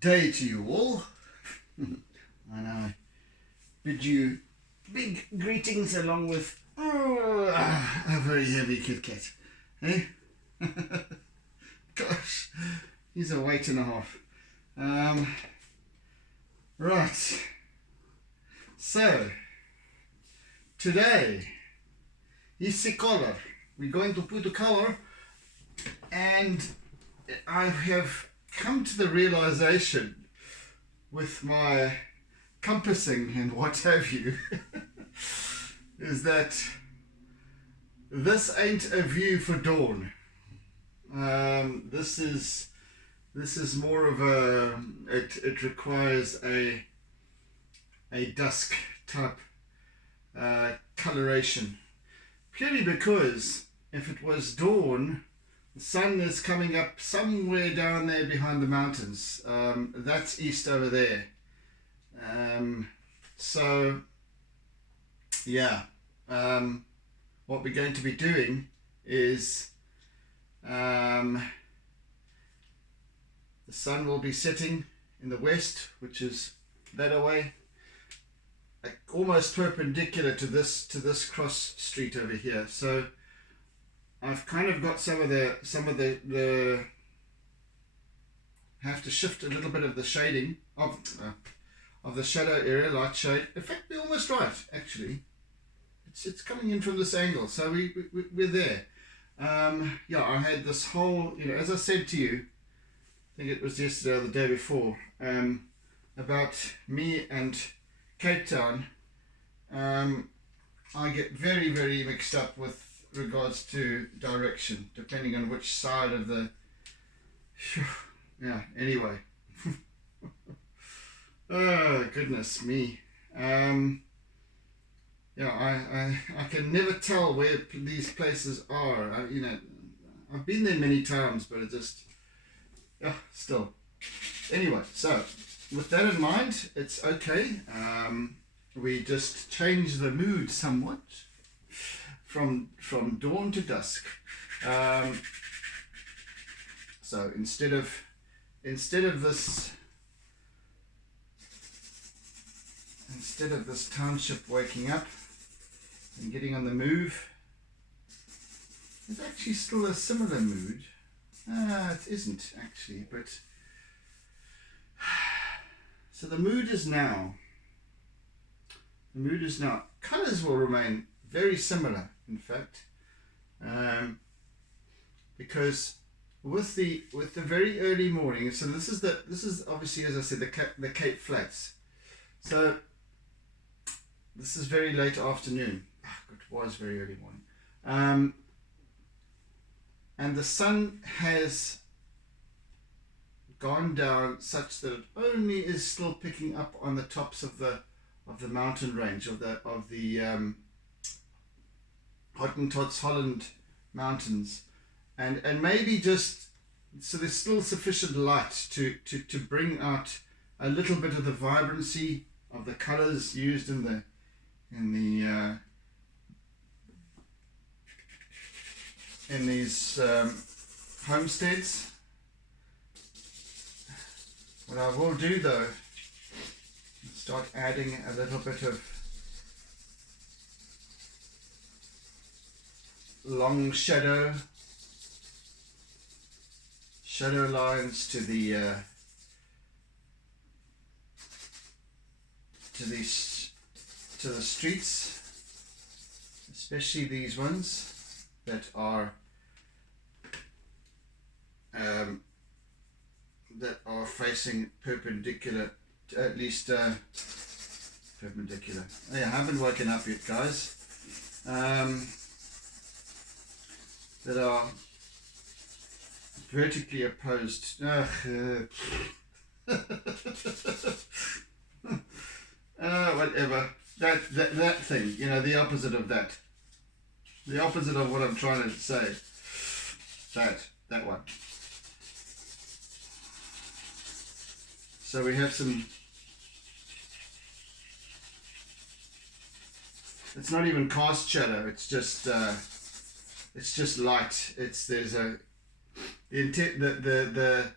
Good day to you all. And I bid you big greetings along with a very heavy Kit Kat. Eh? Gosh, he's a weight and a half. Right. So, today is the color. We're going to put a color, and I have come to the realization with my compassing and what have you is that this ain't a view for dawn. This is more of a it requires a dusk type coloration, purely because if it was dawn, the sun is coming up somewhere down there behind the mountains. That's east over there. So yeah, what we're going to be doing is the sun will be setting in the west, which is that away, almost perpendicular to this cross street over here. So I've kind of got some of the have to shift a little bit of the shading of the shadow area, light shade. In fact, we're almost right, actually. It's coming in from this angle, so we're there. Yeah, I had this whole, as I said to you, I think it was yesterday or the day before, about me and Cape Town. I get very, very mixed up with regards to direction, depending on which side of the, yeah, anyway. Oh, goodness me. Yeah, I can never tell where these places are. I've been there many times, but it just, still. Anyway, so with that in mind, it's okay. We just change the mood somewhat from dawn to dusk. So instead of this township waking up and getting on the move, it's actually still a similar mood. It isn't actually, but so the mood is now. Colors will remain very similar, in fact, because with the very early morning. So this is obviously, as I said, the Cape Flats. So this is very late afternoon. It was very early morning, and the sun has gone down such that it only is still picking up on the tops of the mountain range of the Hottentots-Holland mountains, and maybe just so there's still sufficient light to bring out a little bit of the vibrancy of the colors used in these homesteads. What I will do though, start adding a little bit of long shadow lines to the streets, especially these ones that are facing perpendicular, at least perpendicular. Oh yeah, I haven't woken up yet, guys. That are vertically opposed. Whatever. That thing, the opposite of that. The opposite of what I'm trying to say. That one. So we have some. It's not even cast shadow. It's just light. There's a the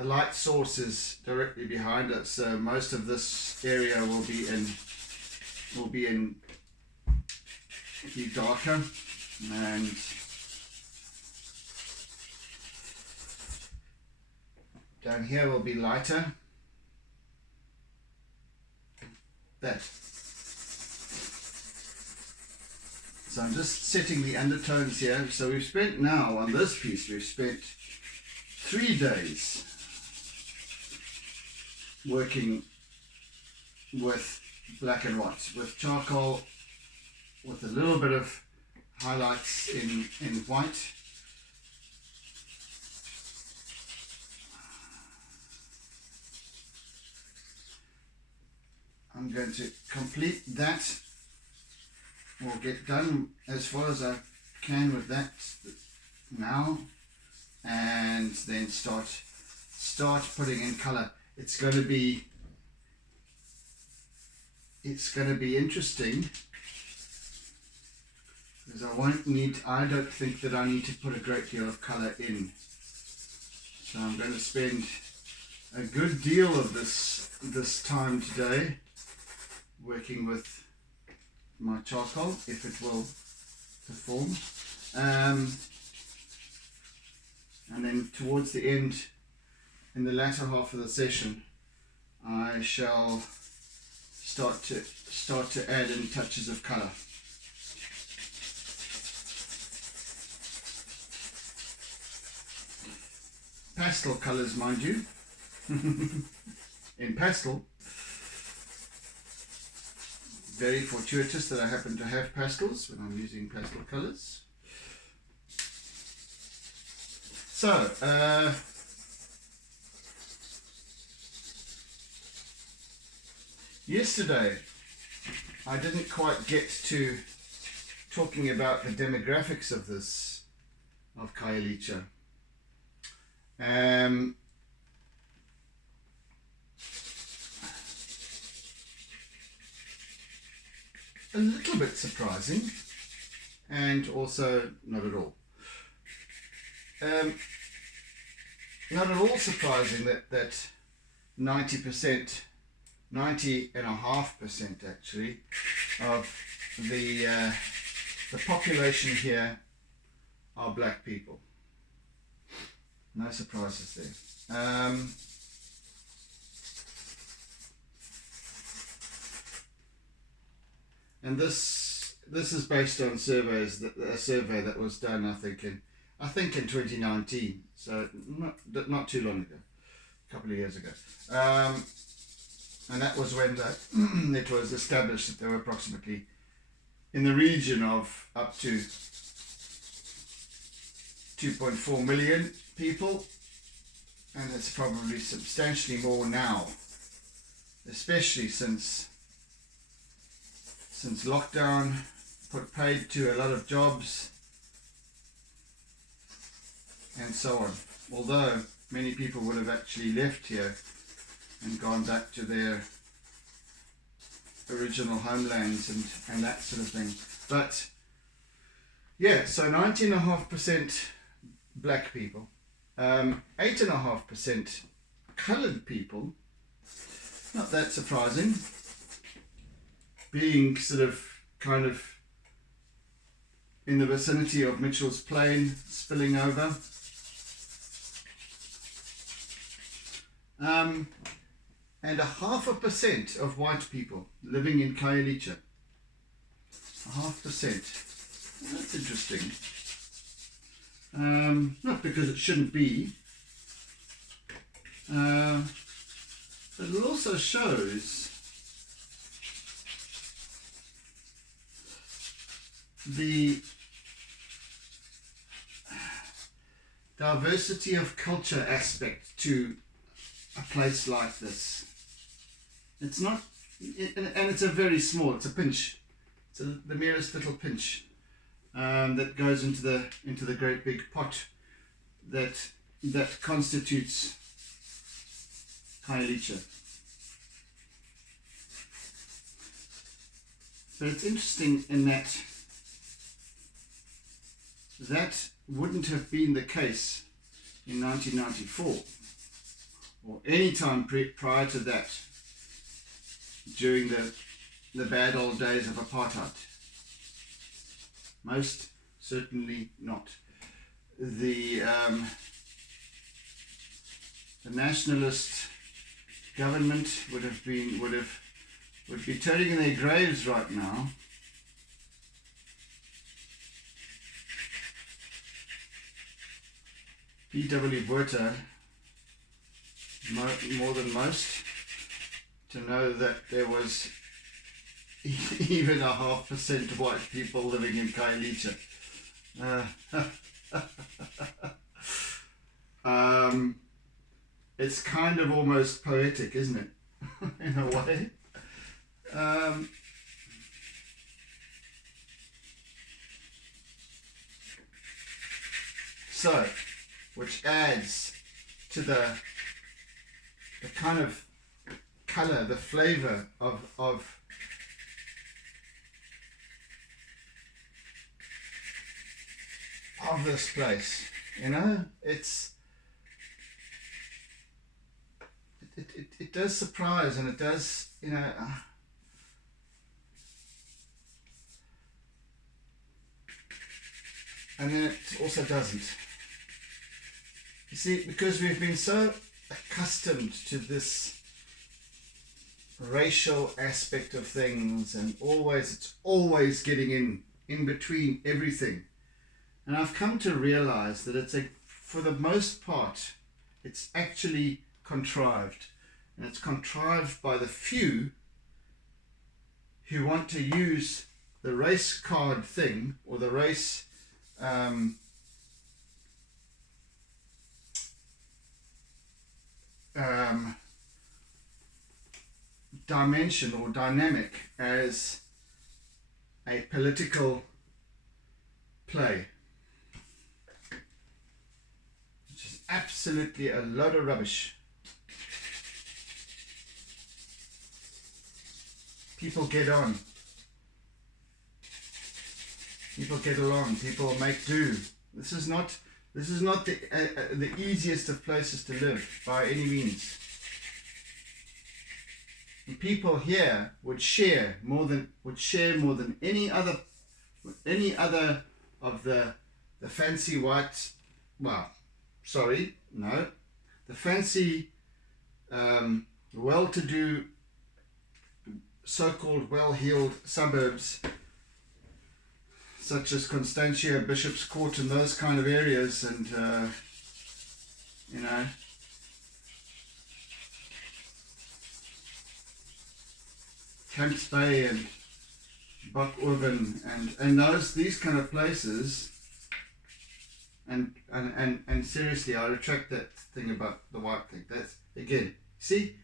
the light source is directly behind us, so most of this area will be darker, and down here will be lighter. That. So I'm just setting the undertones here. So we've spent now on this piece, we've spent 3 days working with black and white, with charcoal, with a little bit of highlights in white. I'm going to complete that, or get done as far as I can with that now, and then start putting in color. It's going to be interesting, because I don't think that I need to put a great deal of color in. So I'm going to spend a good deal of this time today working with my charcoal, if it will perform, and then towards the end, in the latter half of the session, I shall start to add in touches of color. Pastel colors, mind you. In pastel, very fortuitous that I happen to have pastels when I'm using pastel colors. So, yesterday I didn't quite get to talking about the demographics of Khayelitsha. A little bit surprising, and also not at all. Not at all surprising that 90.5% actually of the population here are black people. No surprises there. And this is based on surveys a survey that was done, I think in 2019, so not too long ago, a couple of years ago, and that was when it was established that there were approximately in the region of up to 2.4 million people, and it's probably substantially more now, especially since lockdown put paid to a lot of jobs and so on. Although many people would have actually left here and gone back to their original homelands and that sort of thing. But yeah, so 19.5% black people, 8.5% coloured people. Not that surprising, being sort of kind of in the vicinity of Mitchell's Plain, spilling over. And 0.5% of white people living in Khayelitsha. 0.5%. That's interesting. Not because it shouldn't be. But it also shows the diversity of culture aspect to a place like this. It's not, and it's a very small, it's a pinch. It's the merest little pinch that goes into the great big pot that constitutes Khayelitsha. But it's interesting in that wouldn't have been the case in 1994. or any time prior to that, during the bad old days of apartheid. Most certainly not. The nationalist government would be turning in their graves right now. P.W. Botha, more than most, to know that there was even 0.5% white people living in Khayelitsha. It's kind of almost poetic, isn't it? In a way. So, which adds to the kind of color, the flavor of this place. You know, it does surprise, and it does, you know, and then it also doesn't. You see, because we've been so accustomed to this racial aspect of things, and it's always getting in between everything. And I've come to realize that for the most part, it's actually contrived. And it's contrived by the few who want to use the race card thing, or the race dimension or dynamic as a political play, which is absolutely a load of rubbish. People get on, people get along, people make do. This is not the easiest of places to live by any means. And people here would share more than any other of the fancy white, the fancy well-to-do, so-called well-heeled suburbs such as Constantia, Bishop's Court, and those kind of areas, and you know, Camps Bay and Buckoven and these kind of places, and seriously, I retract that thing about the white thing. That's, again, see,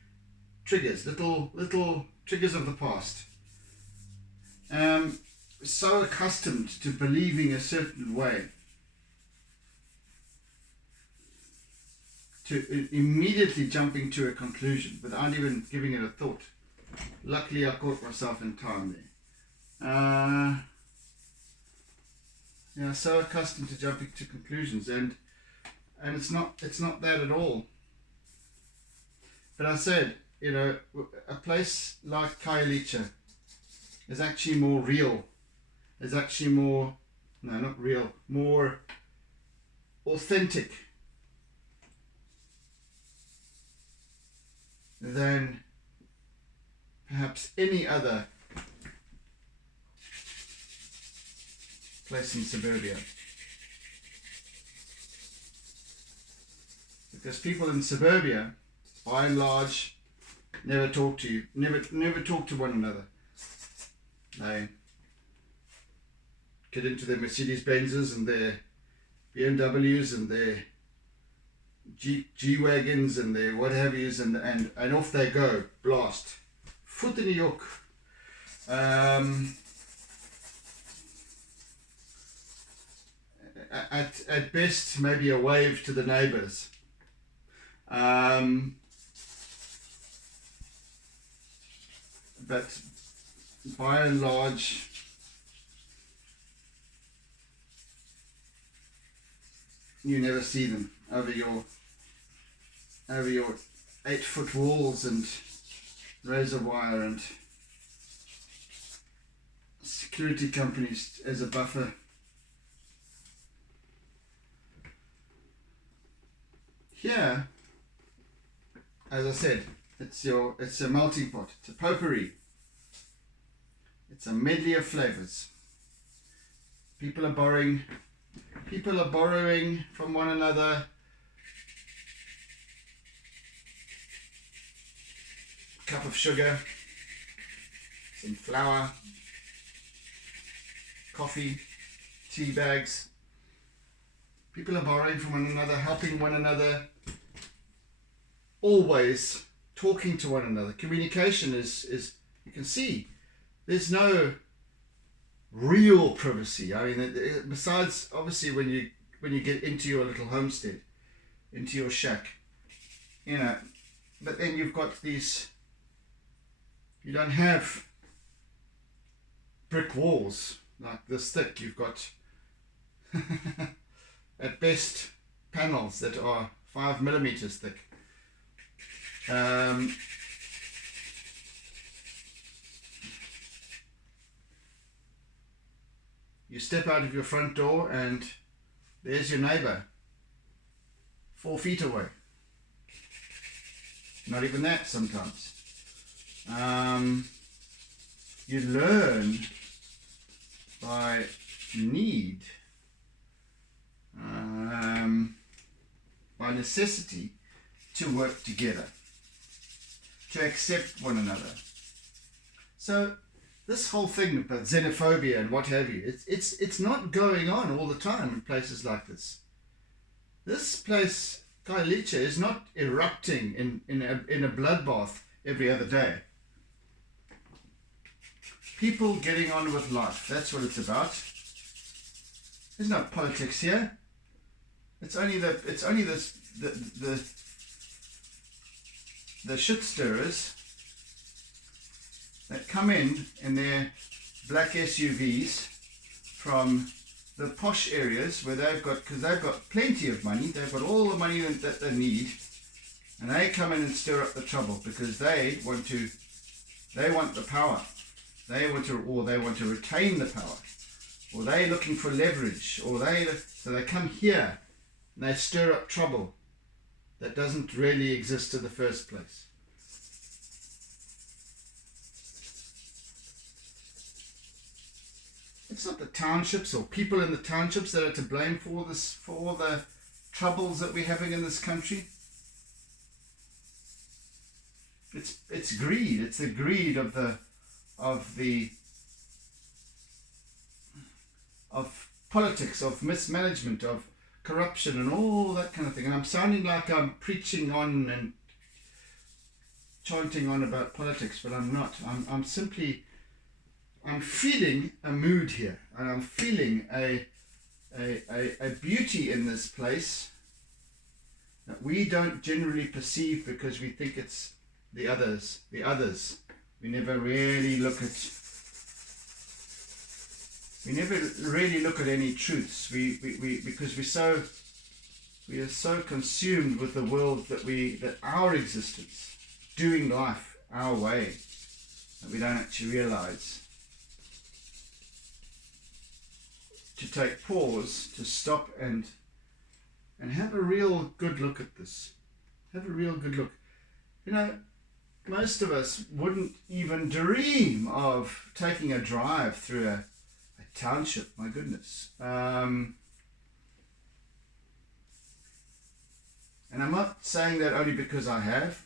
triggers, little triggers of the past. So accustomed to believing a certain way, to immediately jumping to a conclusion without even giving it a thought. Luckily, I caught myself in time there. So accustomed to jumping to conclusions, and it's not that at all. But I said, you know, a place like Khayelitsha is actually more real. Is actually more authentic than perhaps any other place in suburbia. Because people in suburbia, by and large, never talk to you, never talk to one another. They get into their Mercedes-Benzes and their BMWs and their G-Wagons and their what have yous, and off they go, blast. Foot in the yoke. At best, maybe a wave to the neighbours. But by and large, you never see them over your 8-foot walls and razor wire and security companies as a buffer. Here, as I said, it's a melting pot. It's a potpourri. It's a medley of flavors. People are borrowing from one another. A cup of sugar, some flour, coffee, tea bags. People are borrowing from one another, helping one another, always talking to one another. Communication is you can see, there's no real privacy. I mean, besides obviously when you get into your little homestead, into your shack, you know, but then you've got these, you don't have brick walls like this thick. You've got at best panels that are 5 millimeters thick. You step out of your front door and there's your neighbor 4 feet away. Not even that sometimes. You learn by need, by necessity, to work together, to accept one another. So this whole thing about xenophobia and what have you, it's not going on all the time in places like this. This place, Khayelitsha, is not erupting in a bloodbath every other day. People getting on with life, that's what it's about. There's no politics here. It's only the shit stirrers that come in their black SUVs from the posh areas where because they've got plenty of money, they've got all the money that they need, and they come in and stir up the trouble because they want the power. They want to retain the power, or they're looking for leverage, so they come here and they stir up trouble that doesn't really exist in the first place. It's not the townships or people in the townships that are to blame for all the troubles that we're having in this country. It's greed. It's the greed of politics, of mismanagement, of corruption and all that kind of thing. And I'm sounding like I'm preaching on and chanting on about politics, but I'm not. I'm feeling a mood here, and I'm feeling a beauty in this place that we don't generally perceive because we think it's the others. We never really look at any truths. Because we are so consumed with the world that our existence, doing life our way, that we don't actually realize to take pause, to stop and have a real good look at this. Have a real good look. You know, most of us wouldn't even dream of taking a drive through a township, my goodness. And I'm not saying that only because I have.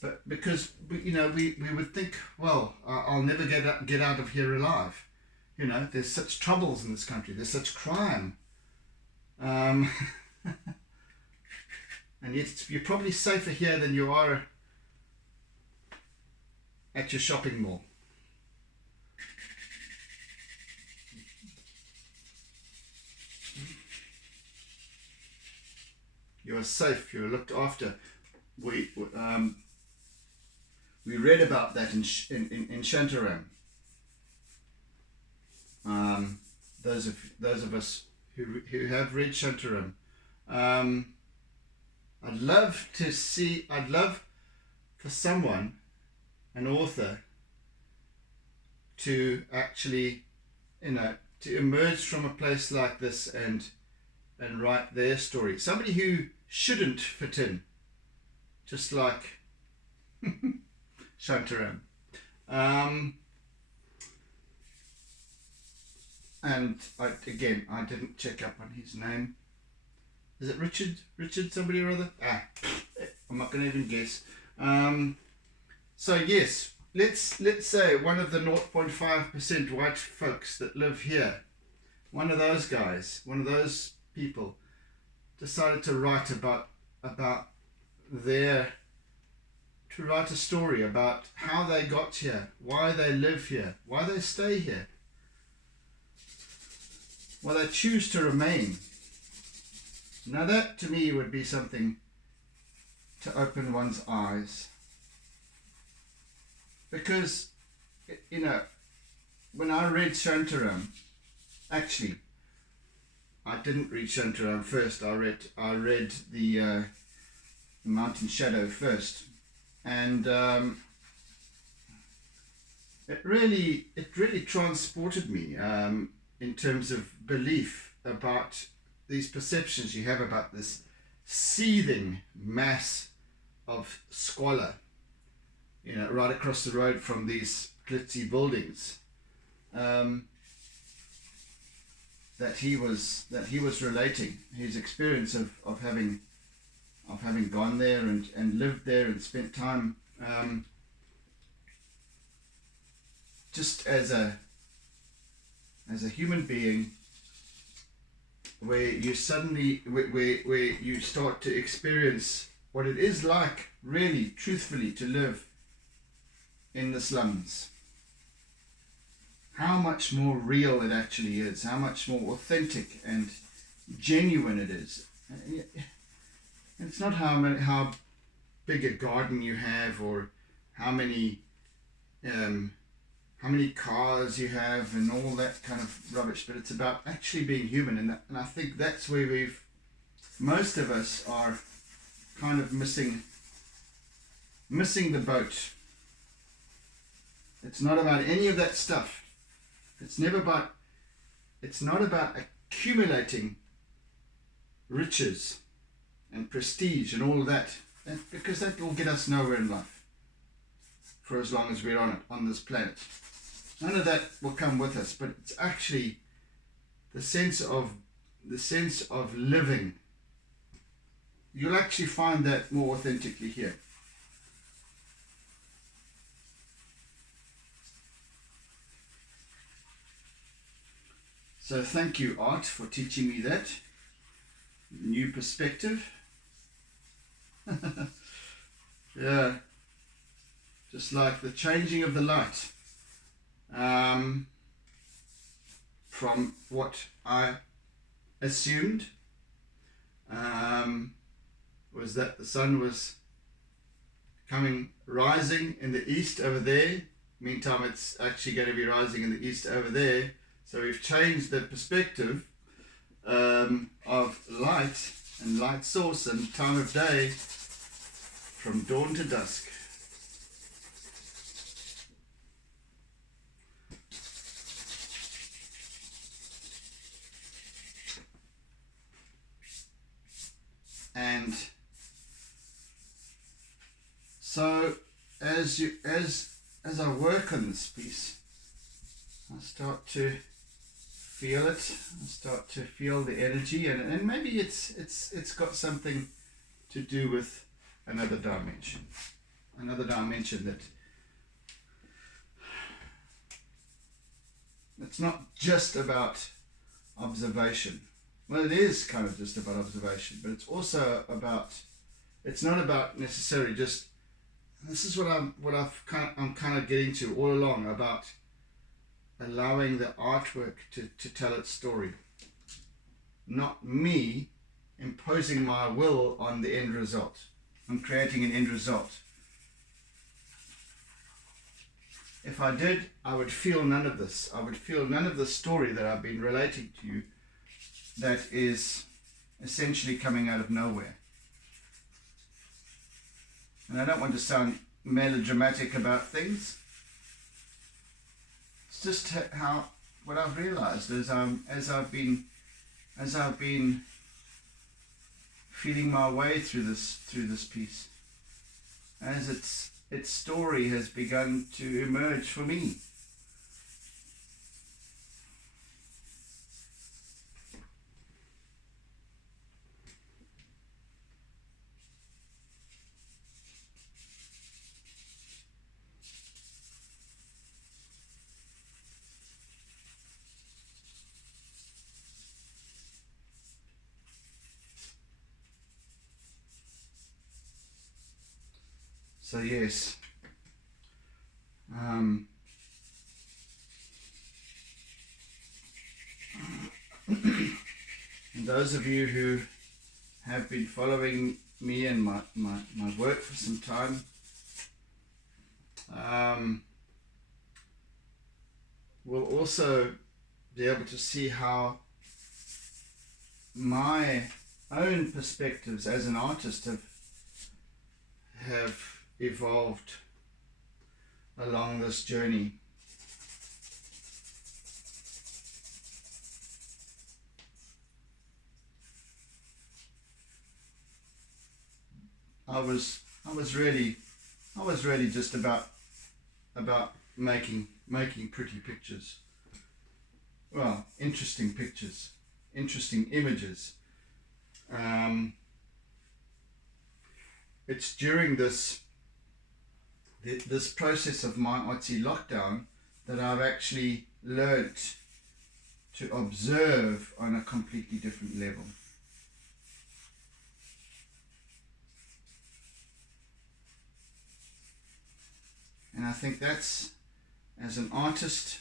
But because we would think, well, I'll never get out of here alive. You know, there's such troubles in this country. There's such crime. And yet you're probably safer here than you are at your shopping mall. You are safe. You are looked after. We read about that in Shantaram. Those of us who have read Shantaram. I'd love for someone, an author, to actually, to emerge from a place like this and write their story. Somebody who shouldn't fit in, just like Shantaram. And I didn't check up on his name. Is it Richard? Richard somebody or other? I'm not going to even guess. So yes, let's say one of the 0.5% white folks that live here, one of those guys, one of those people, decided to write to write a story about how they got here, why they live here, why they stay here, why they choose to remain. Now that to me would be something to open one's eyes. Because, when I read Shantaram, actually, I didn't read Shantaram first. I read the Mountain Shadow first, and it really transported me in terms of belief about these perceptions you have about this seething mass of squalor, right across the road from these glitzy buildings, that he was relating his experience of having gone there and lived there and spent time just as a human being, where you suddenly where you start to experience what it is like, really truthfully, to live in the slums. How much more real it actually is, how much more authentic and genuine it is. It's not how big a garden you have, or how many cars you have and all that kind of rubbish, but it's about actually being human. And I think that's where most of us are kind of missing the boat. It's not about any of that stuff. It's not about accumulating riches and prestige and all of that, because that will get us nowhere in life for as long as we're on this planet. None of that will come with us, but it's actually the sense of living. You'll actually find that more authentically here. So thank you, Art, for teaching me that new perspective. Yeah, just like the changing of the light from what I assumed was that the sun was rising in the east over there. Meantime, it's actually going to be rising in the east over there. So we've changed the perspective of light and light source and time of day from dawn to dusk. And so as I work on this piece, I start to feel it. I start to feel the energy, and maybe it's got something to do with another dimension that it's not just about observation. Well, it is kind of just about observation, but it's also about, it's not about necessarily just, this is what I'm kind of getting to all along, about allowing the artwork to tell its story. Not me imposing my will on the end result. I'm creating an end result. If I did, I would feel none of this. I would feel none of the story that I've been relating to you that is essentially coming out of nowhere. And I don't want to sound melodramatic about things. It's just how what I've realized as I've been feeling my way through this piece, as its story has begun to emerge for me. So yes, and those of you who have been following me and my work for some time, will also be able to see how my own perspectives as an artist have evolved along this journey. I was really just about making pretty pictures. Well, interesting pictures, interesting images. It's during this process of my Artsy lockdown that I've actually learnt to observe on a completely different level. And I think that's, as an artist,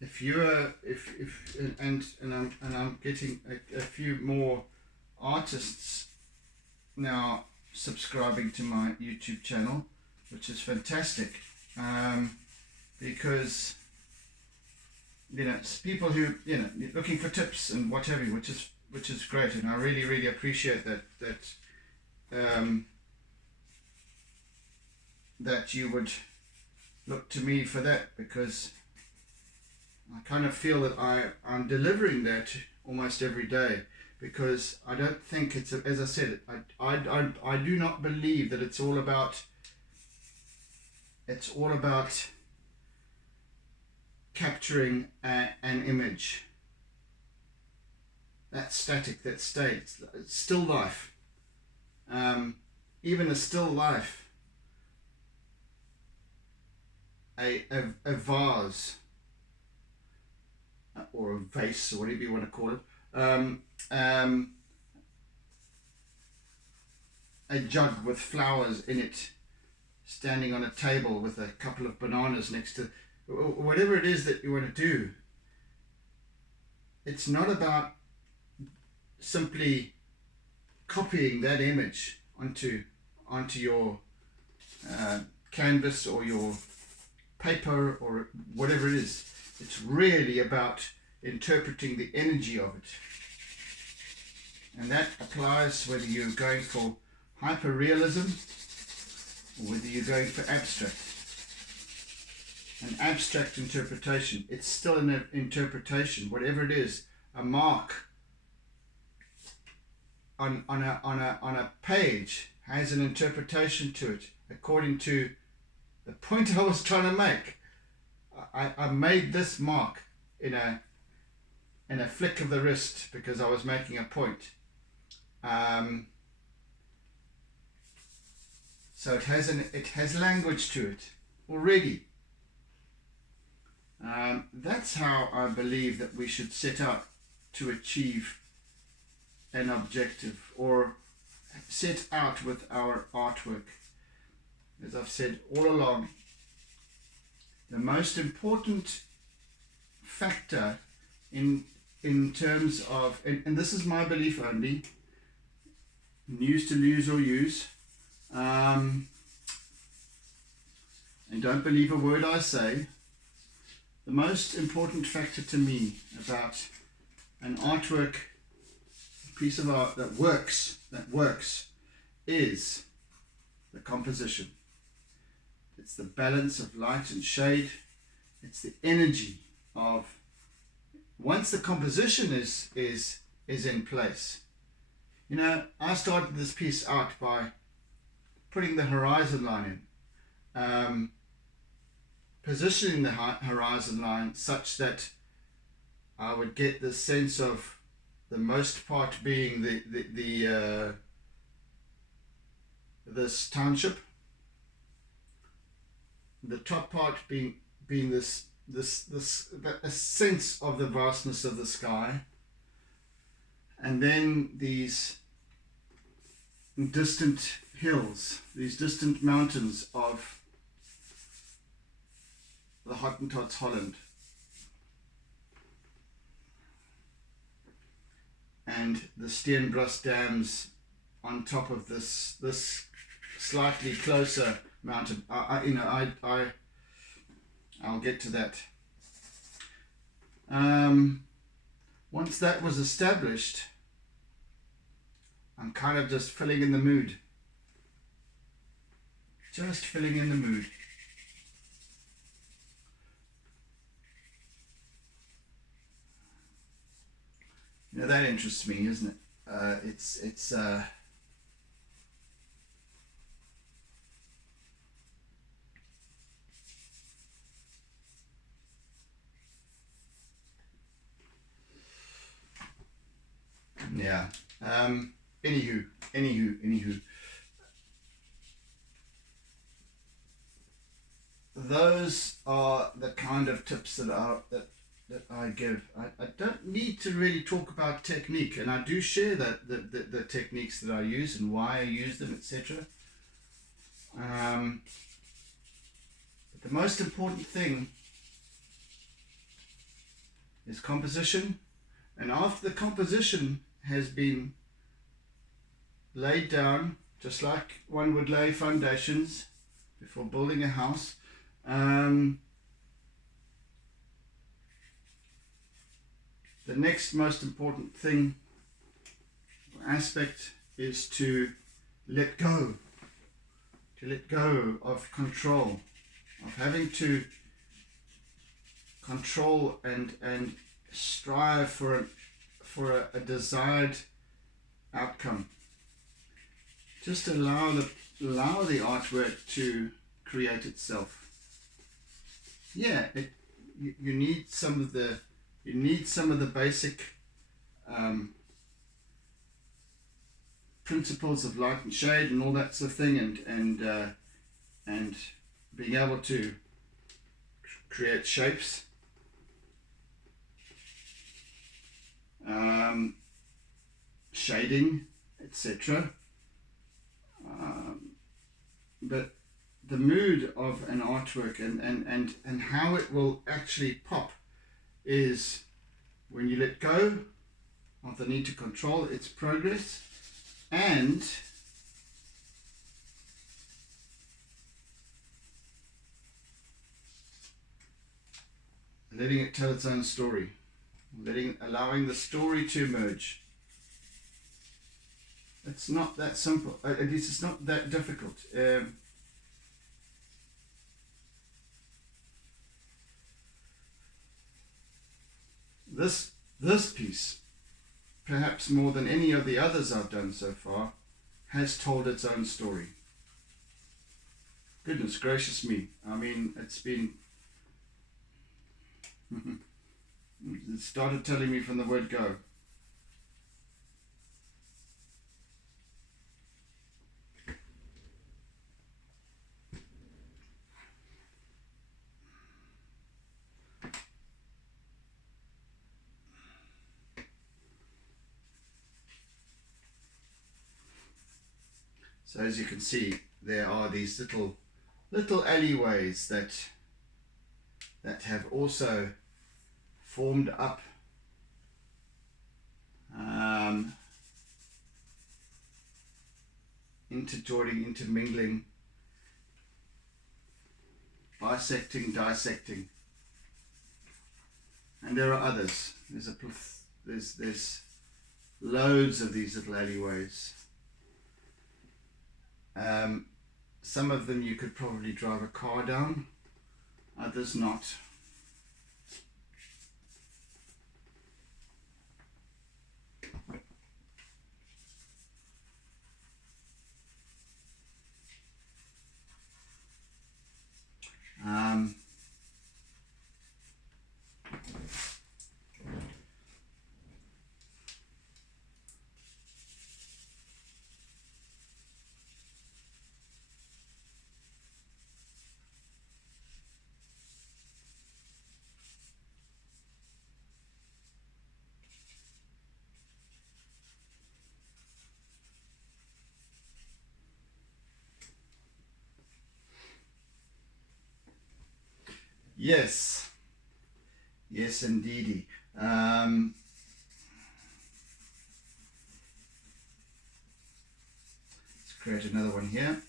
I'm getting a few more artists now subscribing to my YouTube channel, which is fantastic, because it's people who looking for tips and what have you, which is great, and I really appreciate that you would look to me for that, because I kind of feel that I'm delivering that almost every day, because I don't think it's, as I said, I do not believe that it's all about capturing an image. That's static, that stays. It's still life. Even a still life, a vase, or a vase, or whatever you want to call it, a jug with flowers in it, standing on a table with a couple of bananas next to, whatever it is that you want to do. It's not about simply copying that image onto your canvas or your paper or whatever it is. It's really about interpreting the energy of it. And that applies whether you're going for hyperrealism or whether you're going for abstract. An abstract interpretation, it's still an interpretation, whatever it is. A mark on a page has an interpretation to it according to the point I was trying to make. I made this mark in a flick of the wrist because I was making a point. So it has language to it already. That's how I believe that we should set out to achieve an objective, or set out with our artwork. As I've said all along, the most important factor in terms of, and this is my belief only, use to lose or use, and don't believe a word I say, the most important factor to me about an artwork, a piece of art that works, is the composition. It's the balance of light and shade. It's the energy of, once the composition is in place. You know, I started this piece out by putting the horizon line in, positioning the horizon line such that I would get the sense of the most part being this township, the top part being this a sense of the vastness of the sky, and then these distant hills, these distant mountains of the Hottentots-Holland, and the Steenbrus dams on top of this slightly closer mountain. I'll get to that. Once that was established, I'm kind of just filling in the mood. Just filling in the mood. You know, that interests me, isn't it? It's yeah. Anywho. Those are the kind of tips that I give. I don't need to really talk about technique, and I do share the techniques that I use and why I use them, etc. But the most important thing is composition, and after the composition has been laid down, just like one would lay foundations before building a house, the next most important thing, aspect, is to let go. To let go of control, of having to control and strive for a desired outcome. Just allow the artwork to create itself. Yeah, you need some of the basic principles of light and shade and all that sort of thing, and being able to create shapes, shading, etc. But the mood of an artwork and how it will actually pop is when you let go of the need to control its progress and letting it tell its own story, allowing the story to emerge. It's not that simple. At least it's not that difficult. This piece, perhaps more than any of the others I've done so far, has told its own story. Goodness gracious me. I mean, it's been... it started telling me from the word go. So as you can see, there are these little alleyways that have also formed up interjoining, intermingling, bisecting, dissecting, and there are others. There's a There's loads of these little alleyways. Some of them you could probably drive a car down, others not. Yes, yes, indeedy. Let's create another one here.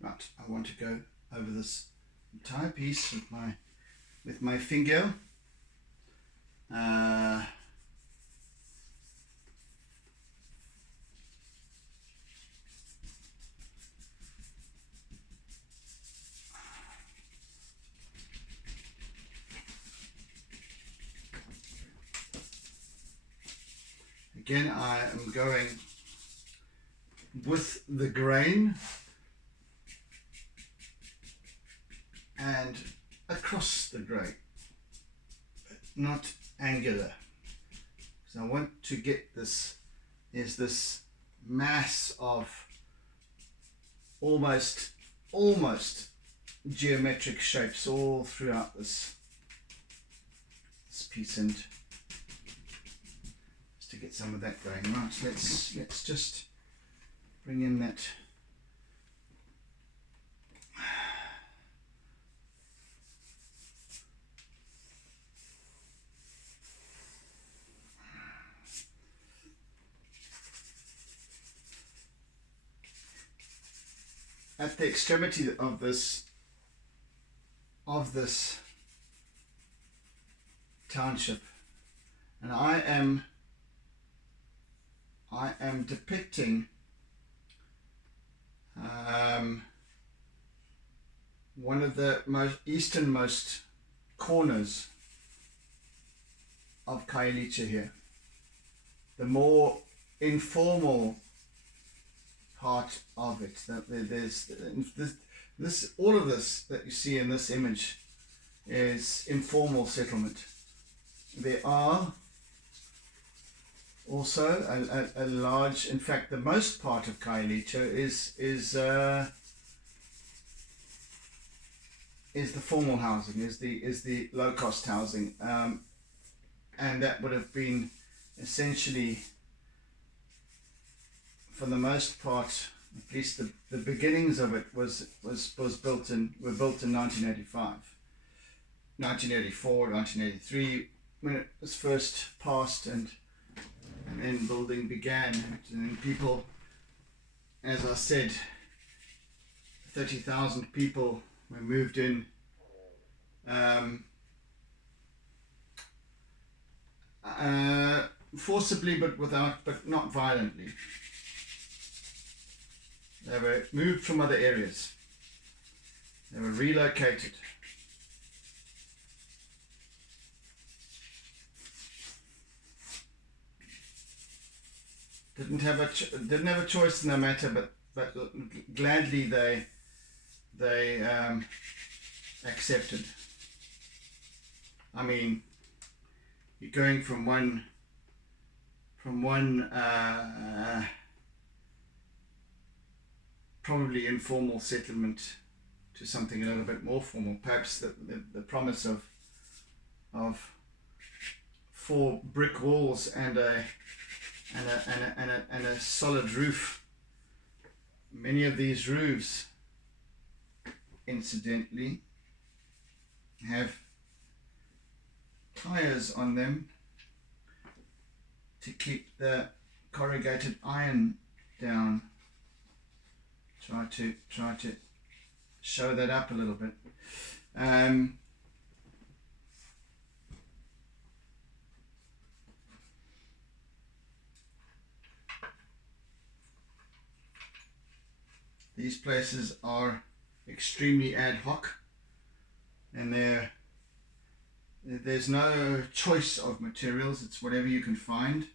Right, I want to go over this entire piece with my finger. Again, I am going with the grain and across the grain, not angular, because I want to get this mass of almost geometric shapes all throughout this piece, and just to get some of that going. Right, let's just bring in that at the extremity of this township, and I am depicting one of the most easternmost corners of Khayelitsha here, the more informal part of it. There's this all of this that you see in this image is informal settlement. There are also a large, in fact the most part of Khayelitsha is the formal housing, is the low cost housing, and that would have been essentially, for the most part, at least the beginnings of it were built in 1985, 1984, 1983, when it was first passed, and then building began, and then people, as I said, 30,000 people were moved in. Forcibly, but not violently. They were moved from other areas. They were relocated. didn't have a choice in the matter, but gladly they accepted. I mean, you're going from one probably informal settlement to something a little bit more formal. Perhaps the promise of 4 brick walls and a solid roof. Many of these roofs, incidentally, have tires on them to keep the corrugated iron down. Try to show that up a little bit. These places are extremely ad hoc, and there's no choice of materials. It's whatever you can find.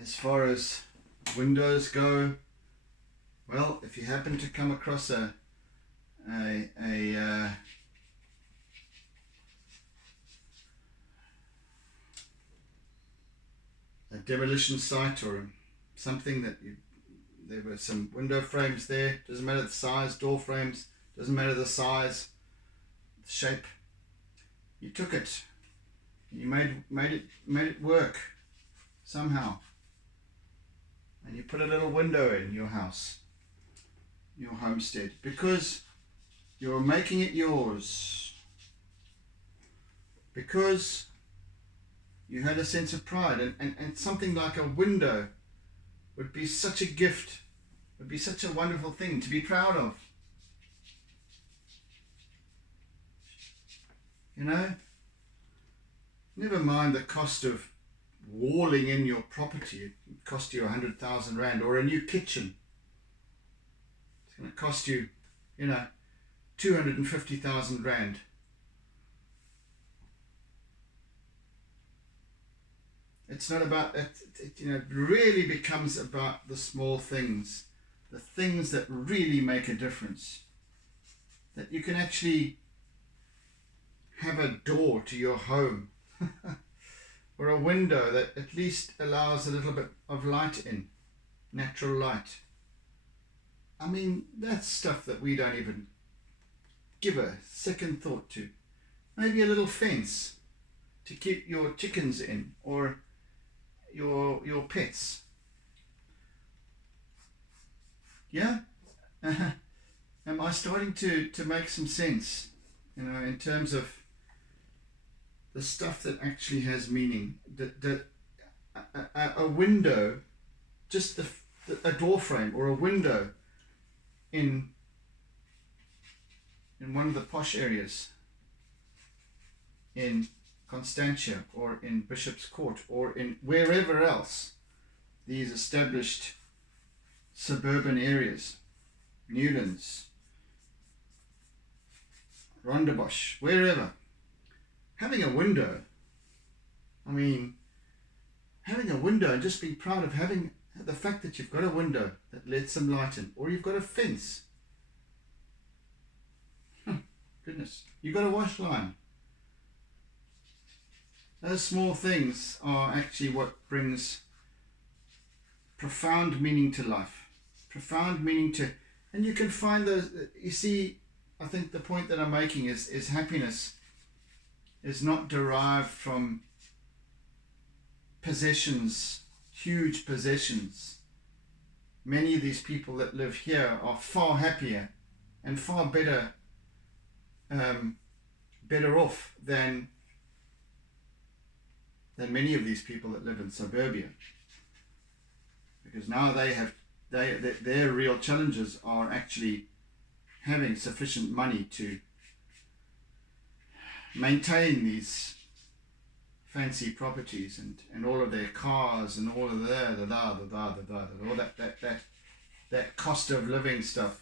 As far as windows go, well, if you happen to come across a demolition site or something that there were some window frames there, doesn't matter the size, door frames, doesn't matter the size, the shape, you took it, you made it work somehow, and you put a little window in your house, your homestead, because you're making it yours, because you had a sense of pride, and something like a window would be such a gift, would be such a wonderful thing to be proud of. You know, never mind the cost of walling in your property. It would cost you 100,000 rand, or a new kitchen. It's going to cost you, 250,000 rand. It's not about it, it really becomes about the small things, the things that really make a difference. That you can actually have a door to your home or a window that at least allows a little bit of light in, natural light. I mean, that's stuff that we don't even give a second thought to. Maybe a little fence to keep your chickens in, or your pets. Yeah? Am I starting to make some sense, in terms of the stuff that actually has meaning? A window, just a door frame or a window in one of the posh areas in Constantia or in Bishop's Court or in wherever else, these established suburban areas, Newlands, Rondebosch, wherever, having a window, having a window and just being proud of having the fact that you've got a window that lets some light in, or you've got a fence. Goodness, you've got a wash line. Those small things are actually what brings profound meaning to life. Profound meaning to, and you can find those, you see, I think the point that I'm making is happiness is not derived from possessions, huge possessions. Many of these people that live here are far happier and far better off than many of these people that live in suburbia, because now their real challenges are actually having sufficient money to maintain these fancy properties and all of their cars and all of all that cost of living stuff,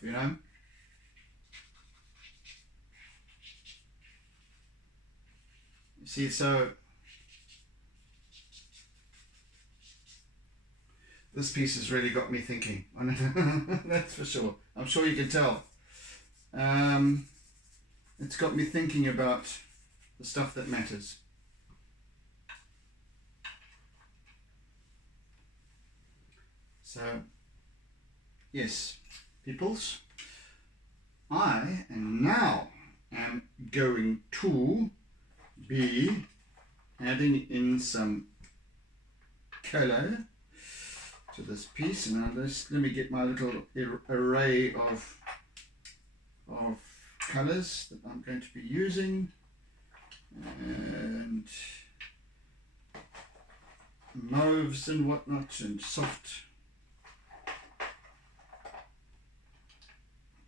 You see, so this piece has really got me thinking. That's for sure. I'm sure you can tell. It's got me thinking about the stuff that matters. So, yes, peoples, I now am going to be adding in some color to this piece. Now let me get my little array of colors that I'm going to be using, and mauves and whatnot, and soft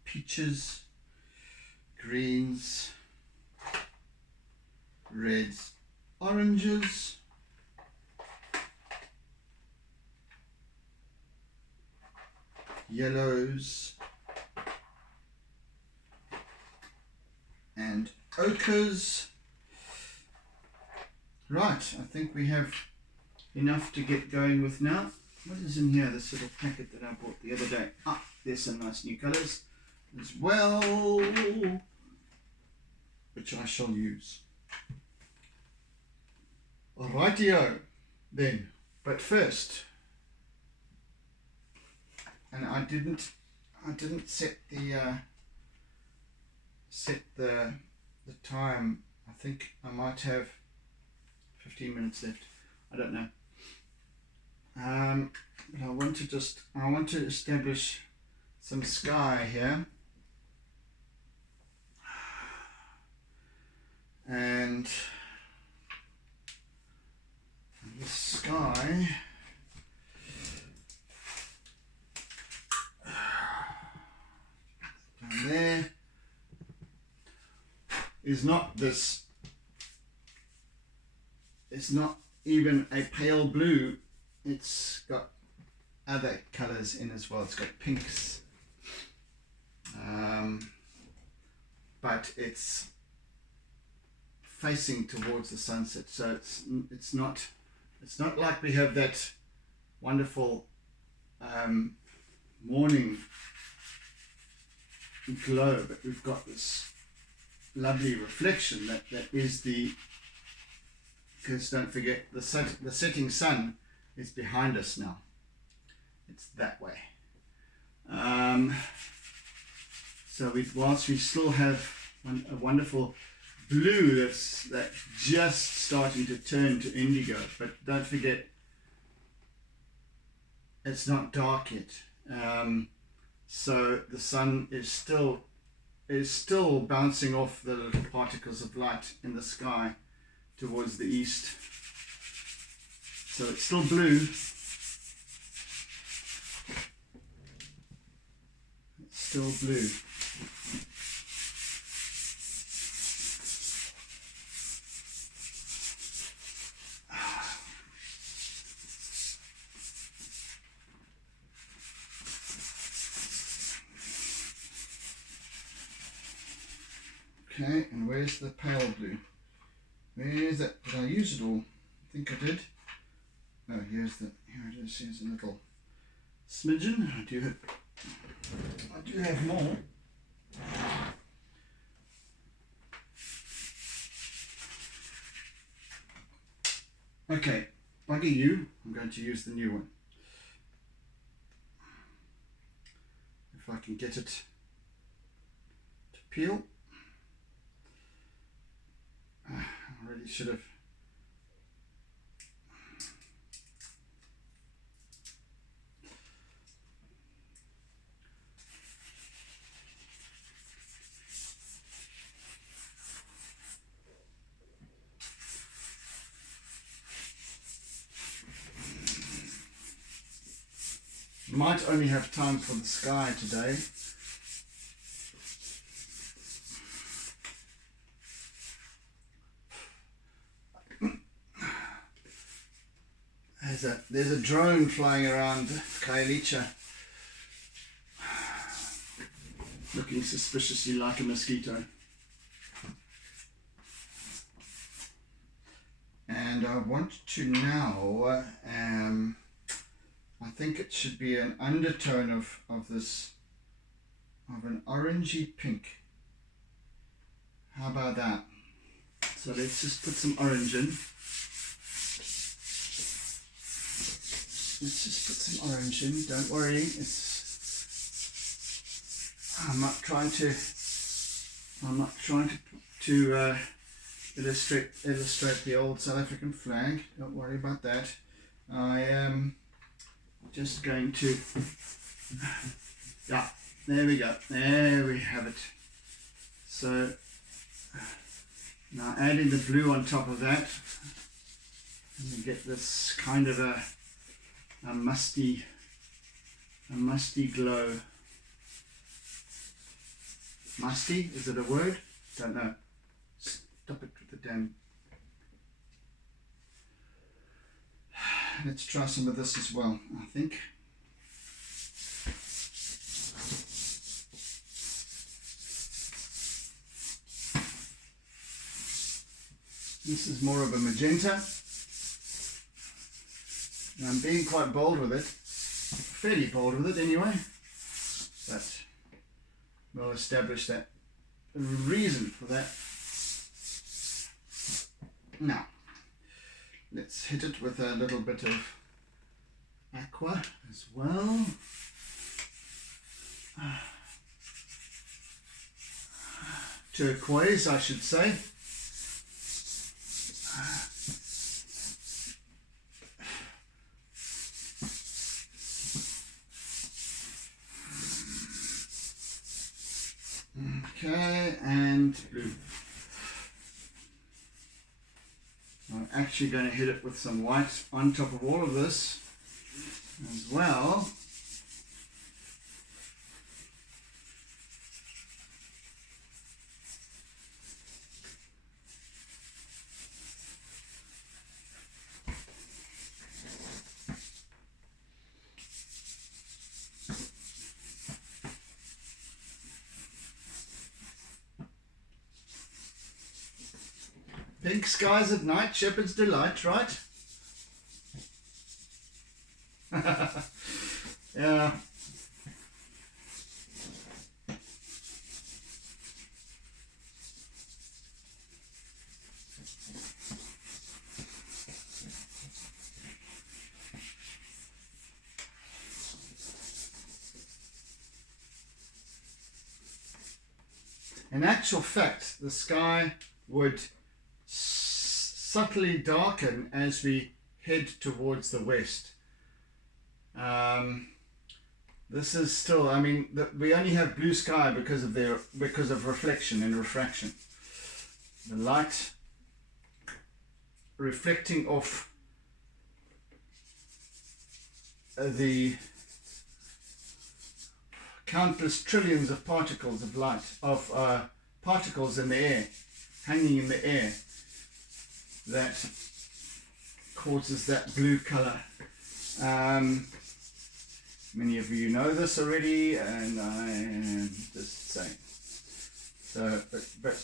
peaches, greens, reds, oranges, yellows, and ochres. Right, I think we have enough to get going with now. What is in here? This little packet that I bought the other day. Ah, there's some nice new colours as well, which I shall use. Rightio then, but first, and I didn't set the time. I think I might have 15 minutes left. I don't know. But I want to establish some sky here, and the sky down there is not this. It's not even a pale blue. It's got other colors in as well. It's got pinks, but it's facing towards the sunset, so it's not like we have that wonderful morning glow, but we've got this lovely reflection that is the, because don't forget the setting sun is behind us now. It's that way. So whilst we still have a wonderful blue that's just starting to turn to indigo, but don't forget it's not dark yet. So the sun is still bouncing off the little particles of light in the sky towards the east. So it's still blue. It's still blue. Okay, and where's the pale blue? Where is it? Did I use it all? I think I did. Oh, here it is. Here's a little smidgen. I do have more. Okay, bugger you. I'm going to use the new one. If I can get it to peel. I really should have. Might only have time for the sky today. There's a drone flying around Khayelitsha, looking suspiciously like a mosquito. And I want to now, I think it should be an undertone of an orangey pink. How about that? So let's just put some orange in. Let's just put some orange in. Don't worry, I'm not trying to illustrate the old South African flag. Don't worry about that. I am just going to, yeah, there we go. There we have it. So now adding the blue on top of that, and we get this kind of a musty glow. Musty, is it a word? Don't know. Stop it with the damn. Let's try some of this as well, I think. This is more of a magenta. And I'm being quite bold with it. Fairly bold with it anyway. But we'll establish that reason for that. Now, let's hit it with a little bit of aqua as well. Turquoise, I should say. Okay, and blue. I'm actually going to hit it with some white on top of all of this as well. Pink skies at night, shepherd's delight, right? Yeah. In actual fact, the sky would subtly darken as we head towards the west. This is still, I mean, we only have blue sky because of reflection and refraction. The light reflecting off the countless trillions of particles of light, of particles in the air, hanging in the air, that causes that blue color. Many of you know this already, and I am just saying. So, but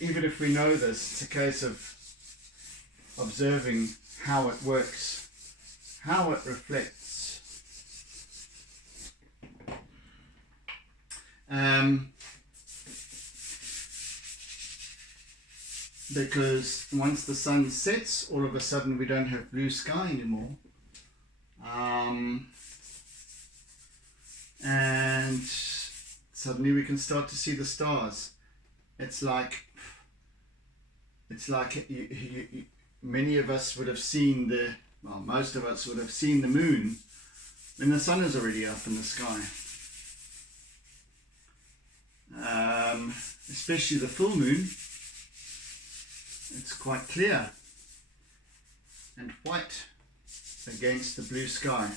even if we know this, it's a case of observing how it works, how it reflects. Because once the sun sets, all of a sudden we don't have blue sky anymore. And suddenly we can start to see the stars. It's like many of us would have seen most of us would have seen the moon when the sun is already up in the sky. Especially the full moon. It's quite clear and white against the blue sky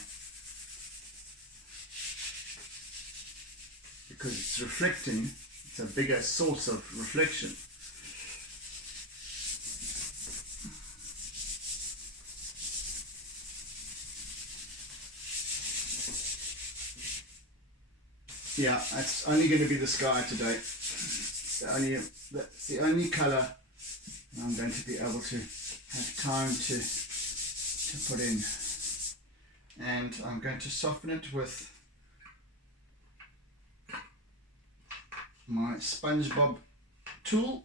because it's reflecting. It's a bigger source of reflection. Yeah, it's only going to be the sky today. That's the only colour I'm going to be able to had time to put in. And I'm going to soften it with my SpongeBob tool.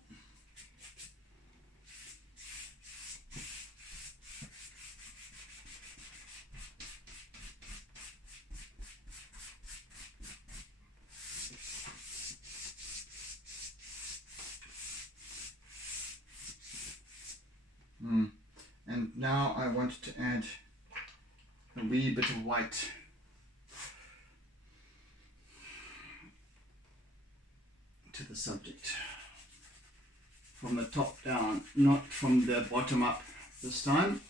And now I want to add a wee bit of white. To the subject. From the top down, not from the bottom up this time.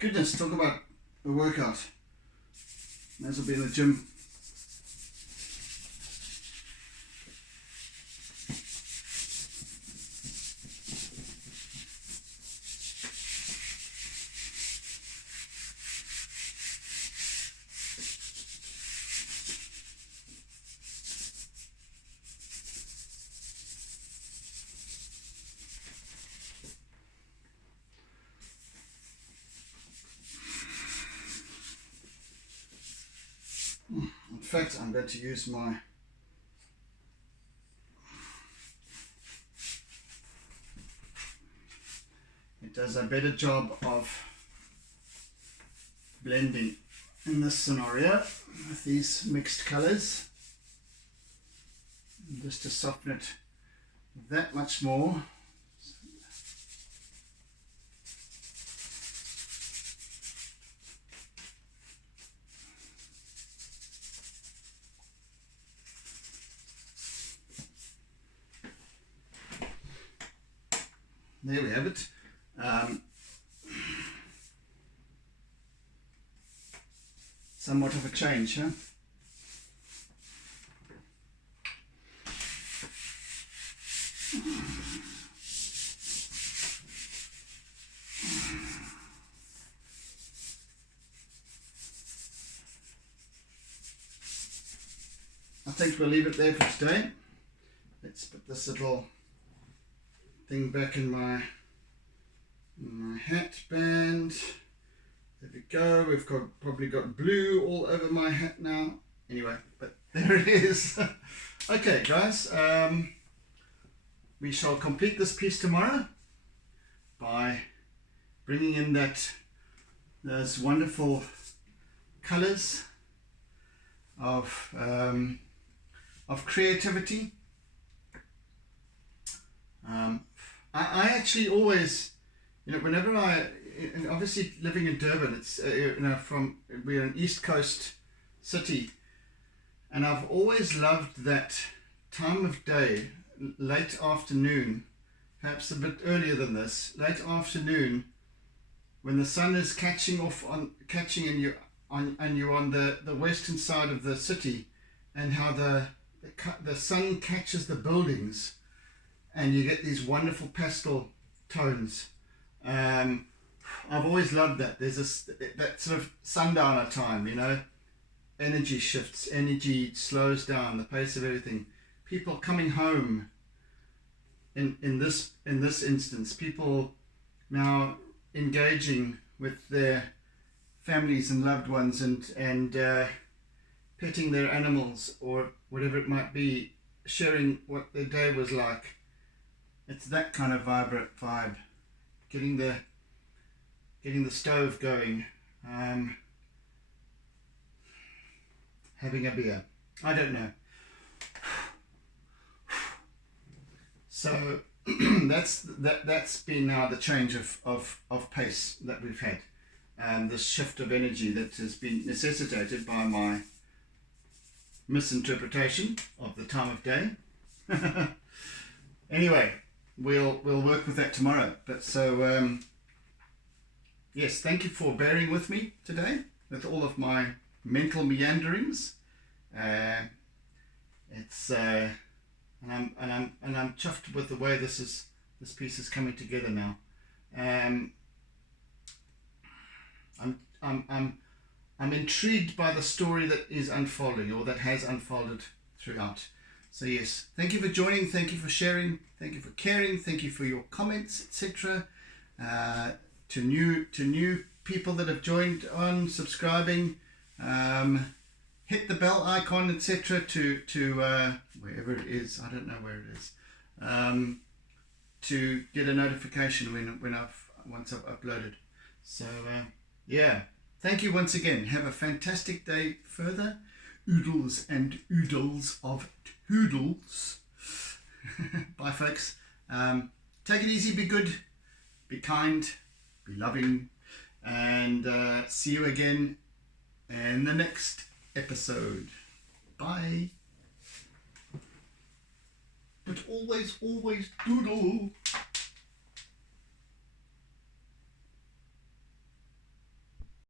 Goodness, talk about a workout. May as well be in the gym. In fact, I'm going to use my it does a better job of blending in this scenario with these mixed colors, and just to soften it that much more. There we have it. Somewhat of a change, huh? I think we'll leave it there for today. Let's put this little thing back in my hat band. There we go. We've probably got blue all over my hat now. Anyway, but there it is. Okay, guys. We shall complete this piece tomorrow by bringing in those wonderful colors of creativity. I actually always, whenever and obviously living in Durban, it's we're an East Coast city, and I've always loved that time of day, late afternoon, perhaps a bit earlier than this, late afternoon, when the sun is catching and you're on the western side of the city, and how the sun catches the buildings, and you get these wonderful pastel tones. I've always loved that. There's that sort of sundowner time, energy shifts, energy slows down, the pace of everything. People coming home. In this instance, people now engaging with their families and loved ones, and petting their animals or whatever it might be, sharing what their day was like. It's that kind of vibe. Getting the stove going, having a beer. I don't know. So that's been now the change of pace that we've had. This shift of energy that has been necessitated by my misinterpretation of the time of day. Anyway, we'll work with that tomorrow. But so yes, thank you for bearing with me today with all of my mental meanderings. It's and I'm chuffed with the way this piece is coming together now. I'm intrigued by the story that is unfolding, or that has unfolded throughout. So yes, thank you for joining, thank you for sharing, thank you for caring, thank you for your comments, etc. To new people that have joined on, subscribing, hit the bell icon, etc. to wherever it is, I don't know where it is, to get a notification once I've uploaded. So yeah, thank you once again. Have a fantastic day further. Oodles and oodles of toodles. Bye folks. Take it easy, be good, be kind, be loving, and see you again in the next episode. Bye. But always doodle.